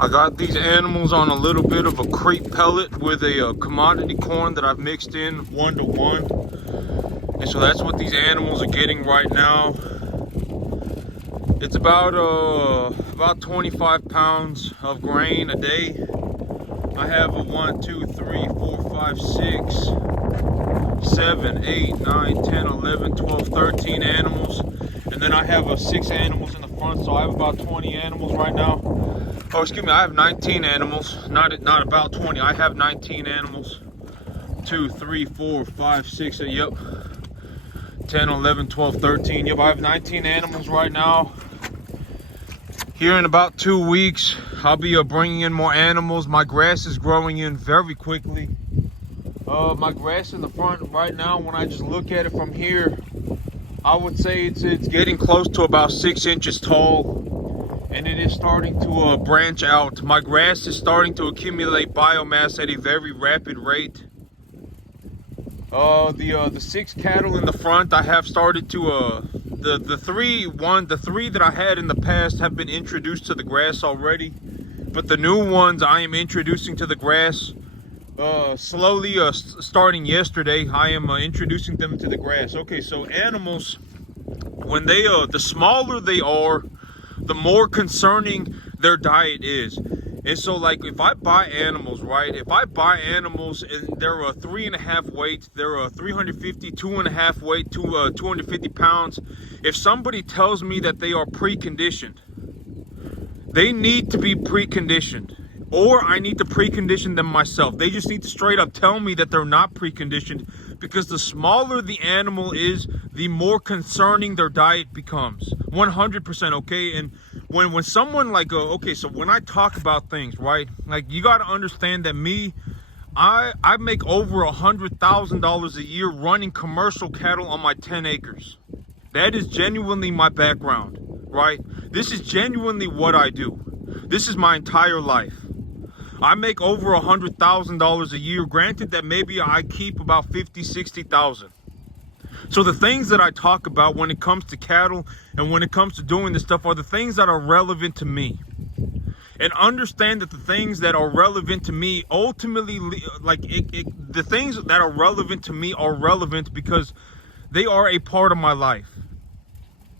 I got these animals on a little bit of a creep pellet with a commodity corn that I've mixed in 1-to-1. And so that's what these animals are getting right now. It's about 25 pounds of grain a day. I have a 1, 2, 3, 4, 5, 6, 7, 8, 9, 10, 11, 12, 13 animals. And then I have 6 animals in the front, so I have about 20 animals right now. Oh, excuse me, I have 19 animals, not about 20. I have 19 animals. 2, 3, 4, 5, 6, yep. 10, 11, 12, 13. Yep, I have 19 animals right now. Here in about 2 weeks, I'll be bringing in more animals. My grass is growing in very quickly. My grass in the front right now, when I just look at it from here, I would say it's getting close to about 6 inches tall. And it is starting to branch out. My grass is starting to accumulate biomass at a very rapid rate. The 6 cattle in the front, I have started to the three that I had in the past have been introduced to the grass already, but the new ones I am introducing to the grass slowly. Starting yesterday, I am introducing them to the grass. Okay, so animals, when they the smaller they are, the more concerning their diet is. And so, like, if I buy animals, right, if I buy animals and they're 3.5 weight, they're 350, 2.5 weight, 250 pounds, if somebody tells me that they are preconditioned, they need to be preconditioned, or I need to precondition them myself. They just need to straight up tell me that they're not preconditioned, because the smaller the animal is, the more concerning their diet becomes. 100%, okay? And when someone like, okay, so when I talk about things, right, like, you got to understand that I make over $100,000 a year running commercial cattle on my 10 acres. That is genuinely my background, right? This is genuinely what I do. This is my entire life. I make over $100,000 a year. Granted that maybe I keep about 50, 60,000. So the things that I talk about when it comes to cattle and when it comes to doing this stuff are the things that are relevant to me. And understand that the things that are relevant to me ultimately, like, the things that are relevant to me are relevant because they are a part of my life,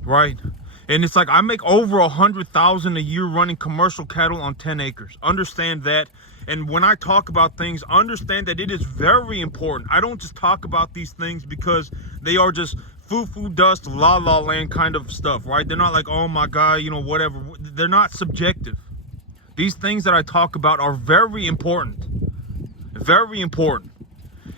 right? And it's like, I make over $100,000 a year running commercial cattle on 10 acres. Understand that. And when I talk about things, understand that it is very important. I don't just talk about these things because they are just foo-foo dust, la-la land kind of stuff, right? They're not like, oh my God, you know, whatever. They're not subjective. These things that I talk about are very important. Very important.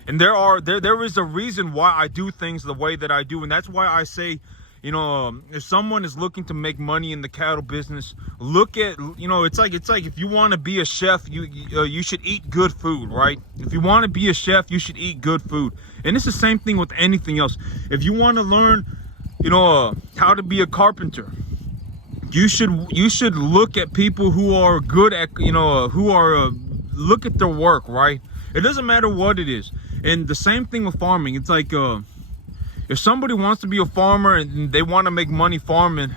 And there is a reason why I do things the way that I do. And that's why I say, you know, if someone is looking to make money in the cattle business, look at, you know, it's like if you want to be a chef, you should eat good food, right? If you want to be a chef, you should eat good food. And it's the same thing with anything else. If you want to learn, you know, how to be a carpenter, you should look at people who are good at, you know, look at their work, right? It doesn't matter what it is. And the same thing with farming. It's like, if somebody wants to be a farmer and they want to make money farming,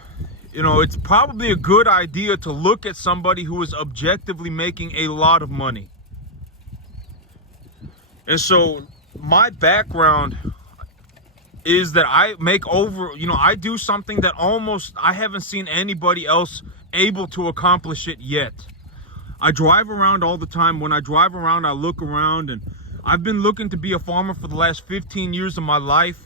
you know, it's probably a good idea to look at somebody who is objectively making a lot of money. And so my background is that I make over, you know, I do something that almost I haven't seen anybody else able to accomplish it yet. I drive around all the time. When I drive around, I look around, and I've been looking to be a farmer for the last 15 years of my life.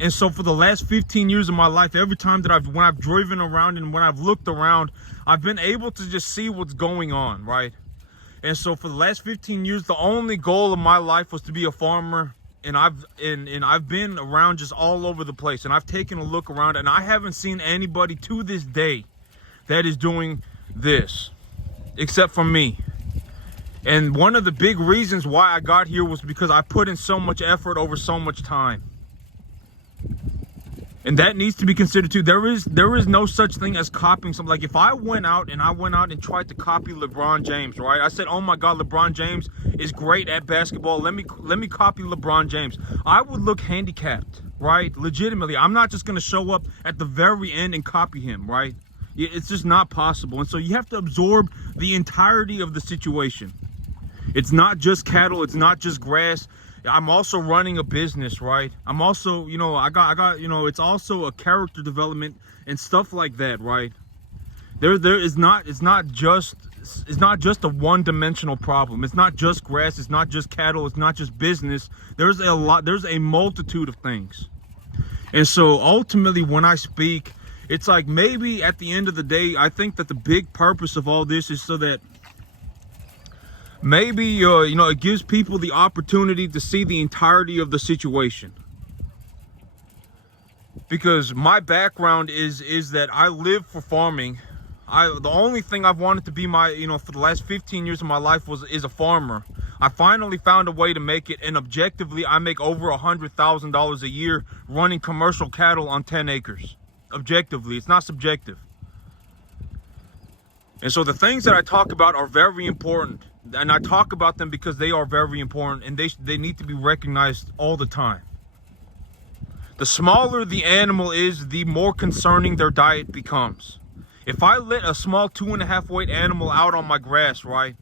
And so for the last 15 years of my life, every time that when I've driven around and when I've looked around, I've been able to just see what's going on, right? And so for the last 15 years, the only goal of my life was to be a farmer. And I've been around just all over the place, and I've taken a look around, and I haven't seen anybody to this day that is doing this except for me. And one of the big reasons why I got here was because I put in so much effort over so much time. And that needs to be considered too. There is no such thing as copying something. Like, if I went out and tried to copy LeBron James, right? I said, oh my God, LeBron James is great at basketball. Let me copy LeBron James. I would look handicapped, right? Legitimately. I'm not just going to show up at the very end and copy him, right? It's just not possible. And so you have to absorb the entirety of the situation. It's not just cattle, it's not just grass. I'm also running a business, right? I'm also, I got, it's also a character development and stuff like that, right? It's not just a one-dimensional problem. It's not just grass, it's not just cattle, it's not just business. There's a multitude of things. And so ultimately when I speak, it's like maybe at the end of the day, I think that the big purpose of all this is so that maybe it gives people the opportunity to see the entirety of the situation. Because my background is that I live for farming. The only thing I've wanted to be for the last 15 years of my life is a farmer. I finally found a way to make it, and objectively I make over $100,000 a year running commercial cattle on 10 acres. Objectively, it's not subjective. And so the things that I talk about are very important, and I talk about them because they are very important, and they need to be recognized all the time. The smaller the animal is, the more concerning their diet becomes. If I let a small 2.5 weight animal out on my grass, right,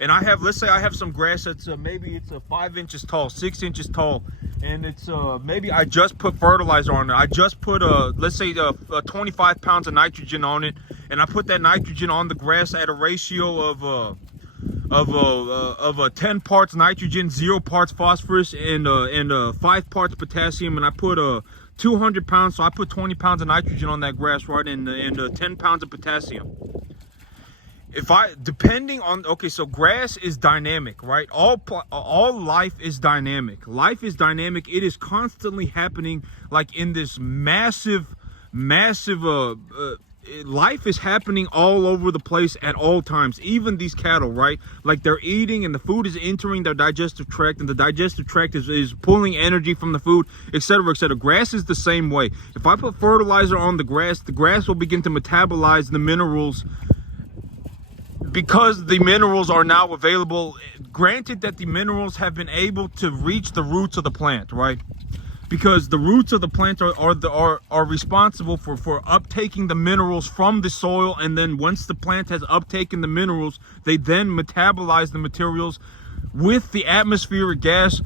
and let's say I have some grass that's maybe it's 5 inches tall, 6 inches tall, and it's maybe I just put fertilizer on it. I just put let's say 25 pounds of nitrogen on it, and I put that nitrogen on the grass at a ratio of 10 parts nitrogen, 0 parts phosphorus, and 5 parts potassium, and I put 200 pounds, so I put 20 pounds of nitrogen on that grass, right, and 10 pounds of potassium. So grass is dynamic, right? All life is dynamic. Life is dynamic. It is constantly happening, like in this massive life is happening all over the place at all times. Even these cattle, right? Like they're eating and the food is entering their digestive tract, and the digestive tract is pulling energy from the food, etc., etc. Grass is the same way. If I put fertilizer on the grass will begin to metabolize the minerals, because the minerals are now available. Granted that the minerals have been able to reach the roots of the plant, right? Because the roots of the plant are responsible for uptaking the minerals from the soil, and then once the plant has uptaken the minerals, they then metabolize the materials with the atmospheric gas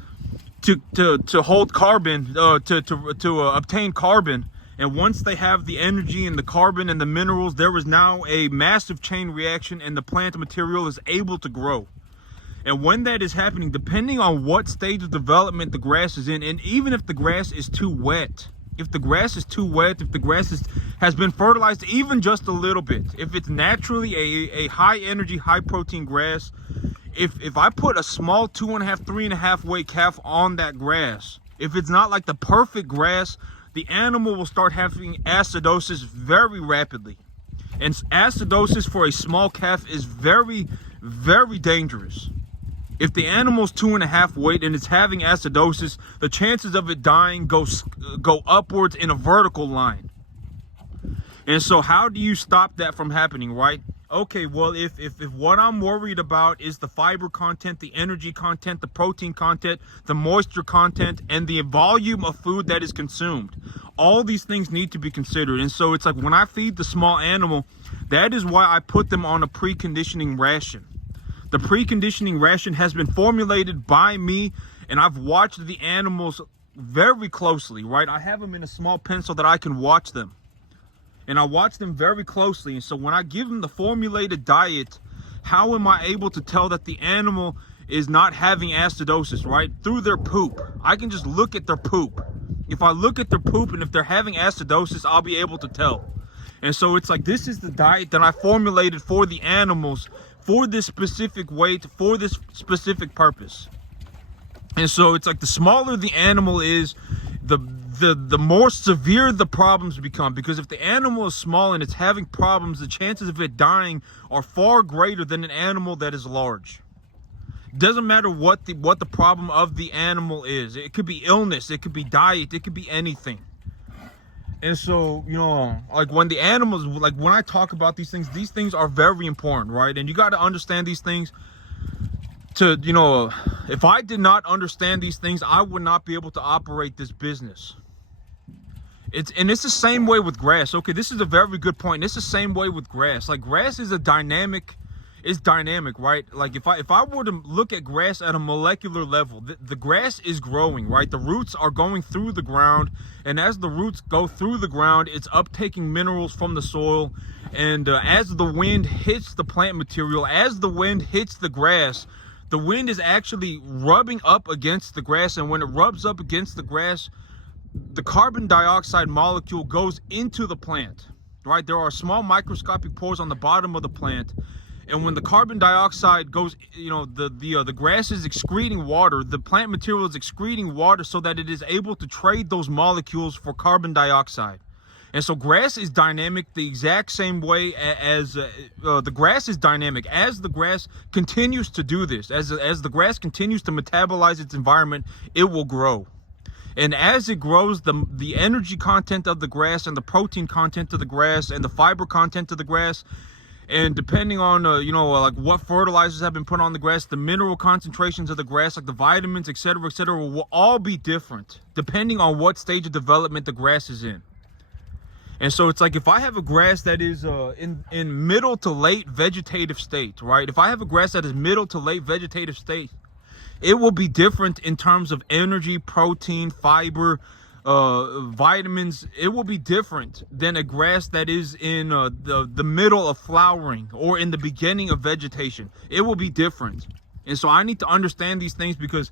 to hold carbon, to obtain carbon. And once they have the energy and the carbon and the minerals, there is now a massive chain reaction, and the plant material is able to grow. And when that is happening, depending on what stage of development the grass is in, and even if the grass is too wet, if the grass has been fertilized even just a little bit, if it's naturally a high energy, high protein grass, if I put a small 2.5, 3.5 weight calf on that grass, if it's not like the perfect grass, the animal will start having acidosis very rapidly. And acidosis for a small calf is very, very dangerous. If the animal's 2.5 weight and it's having acidosis, the chances of it dying go upwards in a vertical line. And so how do you stop that from happening, right? Okay, well, if what I'm worried about is the fiber content, the energy content, the protein content, the moisture content, and the volume of food that is consumed, all these things need to be considered. And so it's like when I feed the small animal, that is why I put them on a preconditioning ration. The preconditioning ration has been formulated by me, and I've watched the animals very closely, right? I have them in a small pen so that I can watch them. And I watch them very closely. And so when I give them the formulated diet, how am I able to tell that the animal is not having acidosis, right? Through their poop. I can just look at their poop. If I look at their poop and if they're having acidosis, I'll be able to tell. And so it's like, this is the diet that I formulated for the animals, for this specific weight, for this specific purpose. And so it's like the smaller the animal is, the more severe the problems become. Because if the animal is small and it's having problems, the chances of it dying are far greater than an animal that is large. It doesn't matter what the problem of the animal is. It could be illness, it could be diet, it could be anything. And so, like when the animals, like when I talk about these things are very important, right? And you got to understand these things to, if I did not understand these things, I would not be able to operate this business. It's the same way with grass. Okay, this is a very good point. It's the same way with grass. Like, grass is dynamic, right? Like, if I were to look at grass at a molecular level, the grass is growing, right? The roots are going through the ground, and as the roots go through the ground, it's uptaking minerals from the soil. And as the wind hits the plant material, as the wind hits the grass, the wind is actually rubbing up against the grass, and when it rubs up against the grass, the carbon dioxide molecule goes into the plant, right? There are small microscopic pores on the bottom of the plant, and when the carbon dioxide goes, the grass is excreting water, the plant material is excreting water so that it is able to trade those molecules for carbon dioxide. And so grass is dynamic the exact same way as the grass is dynamic. As the grass continues to do this, as the grass continues to metabolize its environment, it will grow. And as it grows, the energy content of the grass and the protein content of the grass and the fiber content of the grass, and depending on like what fertilizers have been put on the grass, the mineral concentrations of the grass, like the vitamins, etc., will all be different depending on what stage of development the grass is in. And so it's like, if I have a grass that is in middle to late vegetative state, right? If I have a grass that is middle to late vegetative state, it will be different in terms of energy, protein, fiber, vitamins. It will be different than a grass that is in the middle of flowering or in the beginning of vegetation. It will be different. And so I need to understand these things because,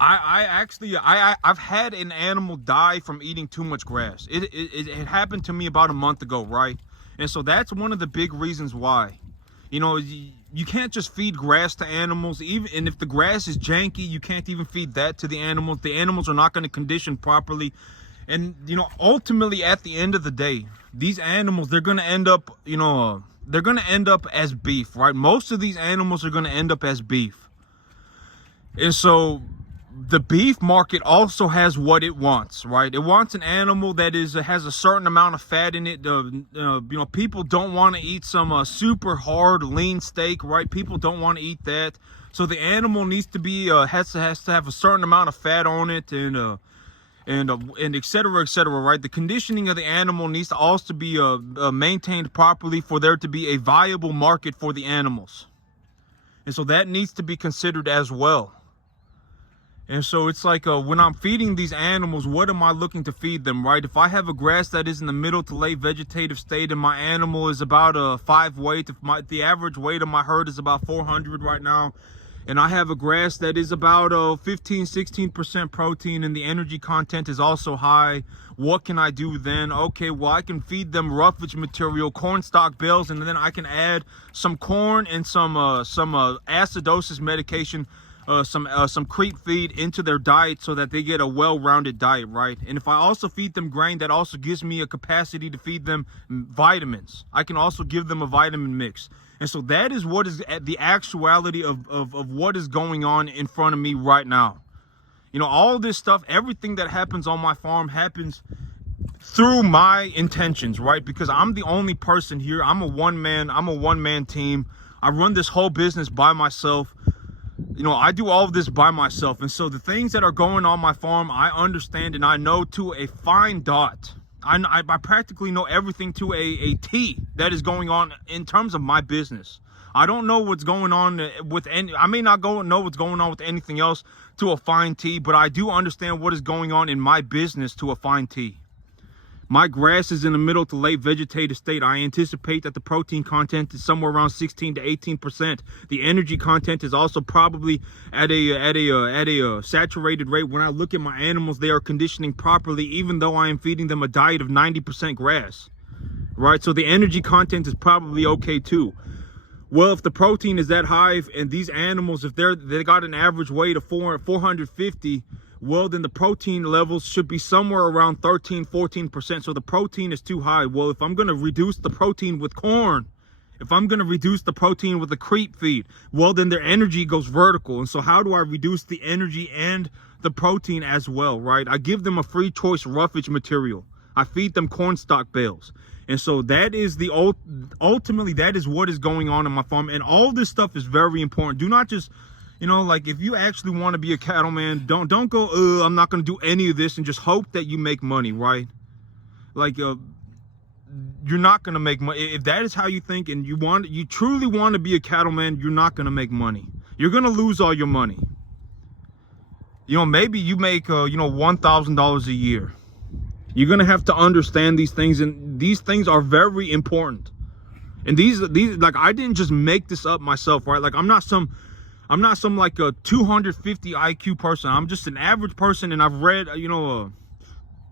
I've had an animal die from eating too much grass. It happened to me about a month ago, right? And so that's one of the big reasons why. You can't just feed grass to animals. And if the grass is janky, you can't even feed that to the animals. The animals are not going to condition properly. And, ultimately at the end of the day, these animals, they're going to end up, they're going to end up as beef, right? Most of these animals are going to end up as beef. And so the beef market also has what it wants, right? It wants an animal that has a certain amount of fat in it. People don't want to eat some super hard lean steak, right? People don't want to eat that. So the animal needs to be has to have a certain amount of fat on it, and et cetera, right? The conditioning of the animal needs to also be maintained properly for there to be a viable market for the animals. And so that needs to be considered as well. And so it's like, when I'm feeding these animals, what am I looking to feed them, right? If I have a grass that is in the middle to late vegetative state and my animal is about a 5 weight, the average weight of my herd is about 400 right now, and I have a grass that is about 15-16% protein and the energy content is also high, what can I do then? Okay, well, I can feed them roughage material, corn stalk bales, and then I can add some corn and some acidosis medication, some creep feed into their diet so that they get a well-rounded diet, right? And if I also feed them grain, that also gives me a capacity to feed them vitamins. I can also give them a vitamin mix. And so that is what is the actuality of what is going on in front of me right now. All this stuff, everything that happens on my farm happens through my intentions, right? Because I'm the only person here. I'm a one-man team. I run this whole business by myself. I do all of this by myself. And so the things that are going on my farm, I understand and I know to a fine dot. I practically know everything to a T that is going on in terms of my business. I don't know what's going on with I may not know what's going on with anything else to a fine T, but I do understand what is going on in my business to a fine T. My grass is in the middle to late vegetative state. I anticipate that the protein content is somewhere around 16 to 18%. The energy content is also probably at a saturated rate. When I look at my animals, they are conditioning properly, even though I am feeding them a diet of 90% grass, right? So the energy content is probably okay too. Well, if the protein is that high and these animals, if they got an average weight of 450, well, then the protein levels should be somewhere around 13-14%. So the protein is too high. Well, if I'm going to reduce the protein with corn, if I'm going to reduce the protein with a creep feed, well, then their energy goes vertical. And so how do I reduce the energy and the protein as well, right? I give them a free choice roughage material. I feed them corn stalk bales. And so that is ultimately that is what is going on in my farm. And all this stuff is very important. Do not just, You know, like if you actually want to be a cattleman, don't go, I'm not going to do any of this and just hope that you make money, right? Like, you're not going to make money. If that is how you think and you truly want to be a cattleman, you're not going to make money. You're going to lose all your money. You know, maybe you make, you know, $1,000 a year. You're going to have to understand these things, and these things are very important. And these, like, I didn't just make this up myself, right? Like, I'm not some like a 250 IQ person. I'm just an average person, and I've read, you know,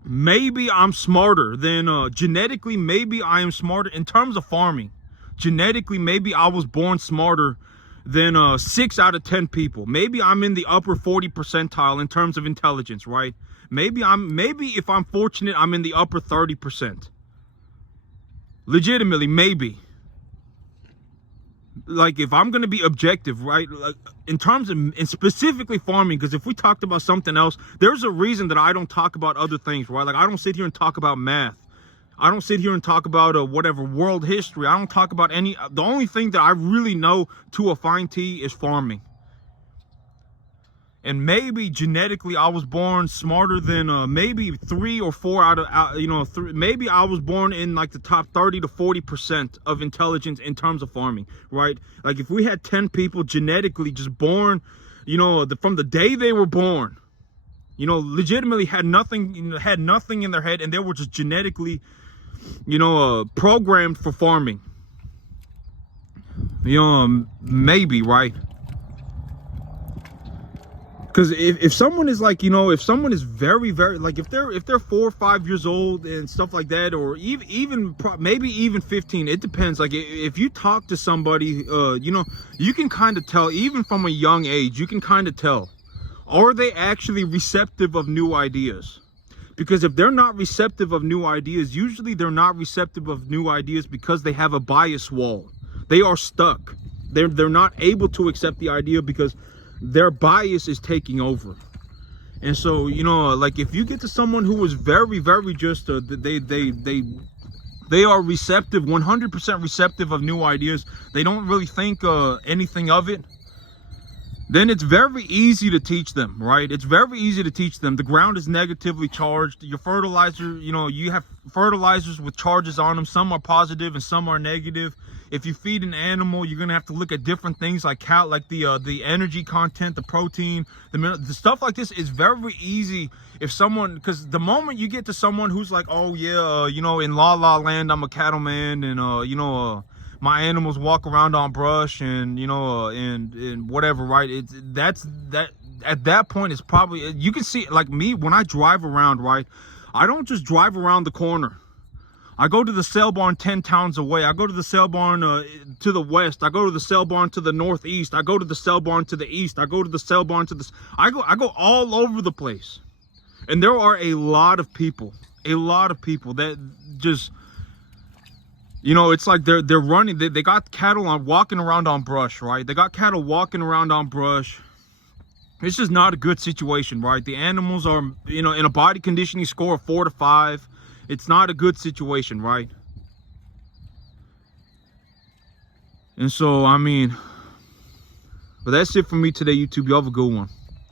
maybe I'm smarter than, genetically, maybe I am smarter in terms of farming. Genetically, maybe I was born smarter than 6 out of 10 people. Maybe I'm in the upper 40 percentile in terms of intelligence, right? Maybe if I'm fortunate, I'm in the upper 30%. Legitimately, maybe. Like, if I'm gonna be objective, right, like in terms of, and specifically farming, because if we talked about something else, there's a reason that I don't talk about other things, right? Like, I don't sit here and talk about math. I don't sit here and talk about whatever world history. I don't talk about any. The only thing that I really know to a fine T is farming. And maybe genetically I was born smarter than maybe 3 or 4 out of you know, maybe I was born in like the top 30 to 40% of intelligence in terms of farming, right? Like, if we had 10 people genetically just born, you know, from the day they were born, you know, legitimately had nothing, you know, had nothing in their head, and they were just genetically, you know, programmed for farming. You know, maybe, right? Because if someone is like, you know, if someone is very, very, like, if they're 4 or 5 years old and stuff like that, or even maybe even 15, it depends. Like, if you talk to somebody, you know, you can kind of tell, even from a young age, you can kind of tell, are they actually receptive of new ideas? Because if they're not receptive of new ideas, usually they're not receptive of new ideas because they have a bias wall. They are stuck. They're not able to accept the idea because their bias is taking over. And so, you know, like, if you get to someone who is very, very just they are receptive, 100% receptive of new ideas, they don't really think anything of it, then it's very easy to teach them, right? It's very easy to teach them. The ground is negatively charged. Your fertilizer, you know, you have fertilizers with charges on them. Some are positive and some are negative. If you feed an animal, you're gonna have to look at different things like the energy content, the protein, the stuff like this is very easy. If someone, because the moment you get to someone who's like, oh yeah, you know, in La La Land, I'm a cattleman, and you know, my animals walk around on brush, and you know, and whatever, right? That's at that point, it's probably, you can see, like me, when I drive around, right, I don't just drive around the corner. I go to the sale barn 10 towns away. I go to the sale barn to the west. I go to the sale barn to the northeast. I go to the sale barn to the east. I go to the sale barn to the, I go all over the place. And there are a lot of people that just, you know, it's like they're running. They got cattle walking around on brush, right? They got cattle walking around on brush. It's just not a good situation, right? The animals are, you know, in a body conditioning score of 4 to 5. It's not a good situation, right? And so, I mean, but that's it for me today, YouTube. Y'all have a good one.